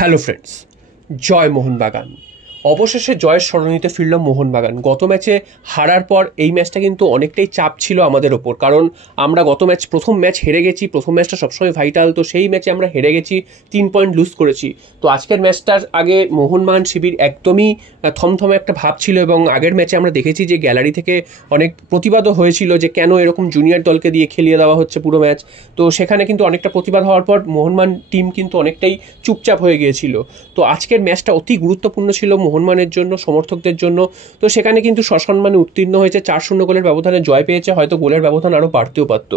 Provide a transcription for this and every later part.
Hello friends, জয় মোহনবাগান। অবশেষে জয়ের সরণিতে ফিরল মোহনবাগান। গত ম্যাচে হারার পর এই ম্যাচটা কিন্তু অনেকটাই চাপ ছিল আমাদের ওপর, কারণ আমরা গত প্রথম ম্যাচ হেরে গেছি। প্রথম ম্যাচটা সবসময় ভাইটাল, তো সেই ম্যাচে আমরা হেরে গেছি, 3 পয়েন্ট লুজ করেছি। তো আজকের ম্যাচটার আগে মোহনবাগান শিবির একদমই থমথমে একটা ভাব ছিল, এবং আগের ম্যাচে আমরা দেখেছি যে গ্যালারি থেকে অনেক প্রতিবাদও হয়েছিল যে কেন এরকম জুনিয়র দলকে দিয়ে খেলিয়ে দেওয়া হচ্ছে পুরো ম্যাচ। তো সেখানে কিন্তু অনেকটা প্রতিবাদ হওয়ার পর মোহনবাগান টিম কিন্তু অনেকটাই চুপচাপ হয়ে গিয়েছিল। তো আজকের ম্যাচটা অতি গুরুত্বপূর্ণ ছিল মোহনবাগানের জন্য, সমর্থকদের জন্য। তো সেখানে কিন্তু সসম্মানে উত্তীর্ণ হয়েছে, 4-0 গোলের ব্যবধানে জয় পেয়েছে। হয়তো গোলের ব্যবধান আরও বাড়তেও পারত,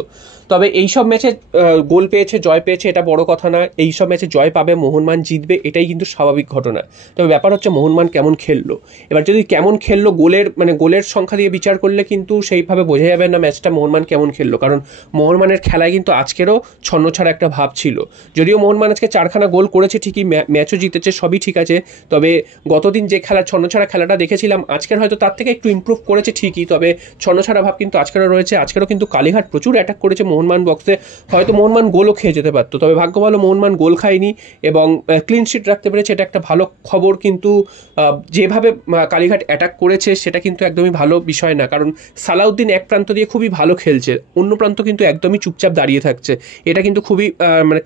তবে এইসব ম্যাচে গোল পেয়েছে, জয় পেয়েছে, এটা বড় কথা না। এইসব ম্যাচে জয় পাবে, মোহনবাগান জিতবে, এটাই কিন্তু স্বাভাবিক ঘটনা। তবে ব্যাপার হচ্ছে মোহনবাগান কেমন খেললো। এবার যদি কেমন খেললো গোলের সংখ্যা দিয়ে বিচার করলে কিন্তু সেইভাবে বোঝা যাবে না ম্যাচটা মোহনবাগান কেমন খেললো, কারণ মোহনবাগানের খেলায় কিন্তু আজকেরও ছন্নছাড়া একটা ভাব ছিল। যদিও মোহনবাগান আজকে 4খানা গোল করেছে ঠিকই, ম্যাচও জিতেছে, সবই ঠিক আছে। তবে গতদিন যে ছন্নছাড়া খেলাটা দেখেছিলাম, আজকের হয়তো তার থেকে একটু ইমপ্রুভ করেছে ঠিকই, তবে ছন্নছাড়া ভাব কিন্তু আজকেরও রয়েছে। আজকেরও কিন্তু কালীঘাট প্রচুর অ্যাটাক করেছে মোহনবাগান বক্সে, হয়তো মোহনবাগান গোলও খেয়ে যেতে পারতো, তবে ভাগ্য ভালো মোহনবাগান গোল খায়নি এবং ক্লিন শিট রাখতে পেরেছে, এটা একটা ভালো খবর। কিন্তু যেভাবে কালীঘাট অ্যাটাক করেছে সেটা কিন্তু একদমই ভালো বিষয় না, কারণ সালাউদ্দিন এক প্রান্ত দিয়ে খুবই ভালো খেলছে, অন্য প্রান্ত কিন্তু একদমই চুপচাপ দাঁড়িয়ে থাকছে। এটা কিন্তু খুবই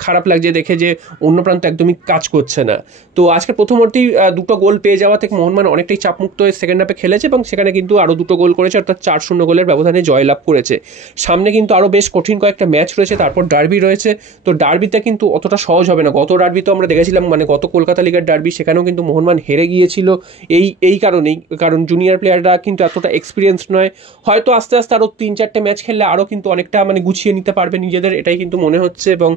খারাপ লাগছে দেখে যে অন্য প্রান্ত একদমই কাজ করছে না। তো আজকে প্রথমতেই দুটো গোল পেয়ে যাওয়া থেকে মোহনবাগান অনেকটাই চাপমুক্ত হয়ে সেকেন্ড হাফে খেলেছে, এবং সেখানে কিন্তু আরও দুটো গোল করেছে, অর্থাৎ 4-0 গোলের ব্যবধানে জয়লাভ করেছে। সামনে কিন্তু আরও বেশ কঠিন কয়েকটা ম্যাচ রয়েছে, তারপর ডার্বি রয়েছে। তো ডার্বিতে কিন্তু অতটা সহজ হবে না। গত ডার্বি তো আমরা দেখেছিলাম, গত কলকাতা লিগের ডার্বি, সেখানেও কিন্তু মোহনবাগান হেরে গিয়েছিল এই কারণেই, কারণ জুনিয়র প্লেয়াররা কিন্তু এতটা এক্সপিরিয়েন্স নয়। হয়তো আস্তে আস্তে আরও 3-4টে ম্যাচ খেললে আরও কিন্তু অনেকটা গুছিয়ে নিতে পারবে নিজেদের, এটাই কিন্তু মনে হচ্ছে। এবং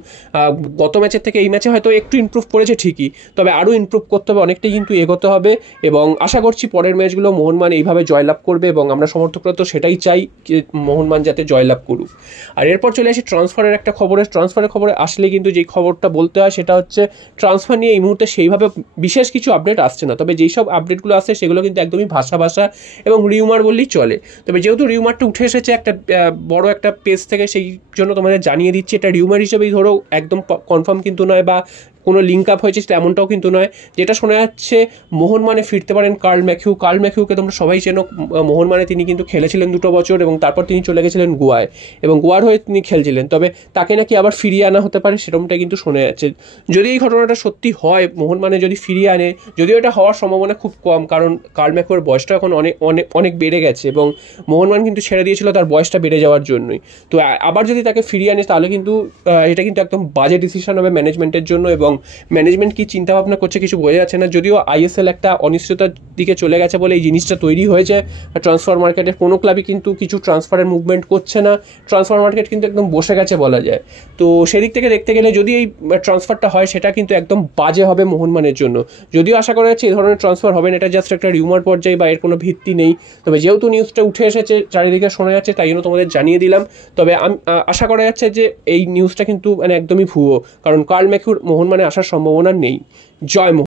গত ম্যাচের থেকে এই ম্যাচে হয়তো একটু ইমপ্রুভ করেছে ঠিকই, তবে আরও ইমপ্রুভ করতে হবে, অনেকটাই কিন্তু এগোতে হবে। এবং আশা করছি পরের ম্যাচগুলো মোহনবাগান এইভাবে জয়লাভ করবে, এবং আমরা সমর্থকরা তো সেটাই চাই যে মোহনবাগান যাতে জয়লাভ করুক। আর এরপর চলে আসি ট্রান্সফারের একটা খবরে। ট্রান্সফারের খবরে আসলে কিন্তু যেই খবরটা বলতে হয় সেটা হচ্ছে, ট্রান্সফার নিয়ে এই মুহূর্তে সেইভাবে বিশেষ কিছু আপডেট আসছে না, তবে যেই সব আপডেটগুলো আসছে সেগুলো কিন্তু একদমই ভাষা এবং রিউমার বললেই চলে। তবে যেহেতু রিউমারটা উঠে এসেছে একটা বড় একটা পেজ থেকে, সেই জন্য তোমাদের জানিয়ে দিচ্ছি। এটা রিউমার হিসেবেই ধরো, একদম কনফার্ম কিন্তু নয়, বা কোনো লিঙ্ক আপ হয়েছে এমনটাও কিন্তু নয়। যেটা শোনা যাচ্ছে, মোহনবাগানে ফিরতে পারেন কার্ল ম্যাথিউকে তোমরা সবাই চেনো। মোহনবাগানে তিনি কিন্তু খেলেছিলেন 2 বছর, এবং তারপর তিনি চলে গেছিলেন গোয়ায়, এবং গোয়ার হয়ে তিনি খেলছিলেন। তবে তাকে নাকি আবার ফিরিয়ে আনা হতে পারে, সেরকমটা কিন্তু শোনা যাচ্ছে। যদি এই ঘটনাটা সত্যি হয়, মোহনবাগানে যদি ফিরিয়ে আনে, যদিও এটা হওয়ার সম্ভাবনা খুব কম, কারণ কার্ল ম্যাথিউর বয়সটা এখন অনেক অনেক অনেক বেড়ে গেছে, এবং মোহনবাগান কিন্তু ছেড়ে দিয়েছিল তার বয়সটা বেড়ে যাওয়ার জন্যই। তো আবার যদি তাকে ফিরিয়ে আনে, তাহলে কিন্তু এটা কিন্তু একদম বাজে ডিসিশন হবে ম্যানেজমেন্টের জন্য, এবং ম্যানেজমেন্ট কি চিন্তা ভাবনা করছে কিছু বোঝা যাচ্ছে না। যদিও আইএসএল একটা অনিশ্চয়তার দিকে চলে গেছে বলে এই জিনিসটা তৈরি হয়েছে। ট্রান্সফার মার্কেটের কোনো ক্লাবই কিন্তু কিছু ট্রান্সফারের মুভমেন্ট করছে না, ট্রান্সফার মার্কেট কিন্তু একদম বসে গেছে বলা যায়। তো সেদিক থেকে দেখতে গেলে যদি এই ট্রান্সফারটা হয়, সেটা কিন্তু একদম বাজে হবে মোহনবাগানের জন্য। যদিও আশা করা যাচ্ছে এই ধরনের ট্রান্সফার হবে না, এটা জাস্ট একটা রিউমার পর্যায়ে, বা এর কোনো ভিত্তি নেই। তবে যেহেতু নিউজটা উঠে এসেছে, চারিদিকে শোনা যাচ্ছে, তাই জন্য তোমাদের জানিয়ে দিলাম। তবে আশা করা যাচ্ছে যে এই নিউজটা কিন্তু একদমই ভুয়ো, কারণ কার্ল ম্যাথিউর মোহনবাগানে আসার সম্ভাবনা নেই। জয় মোহন।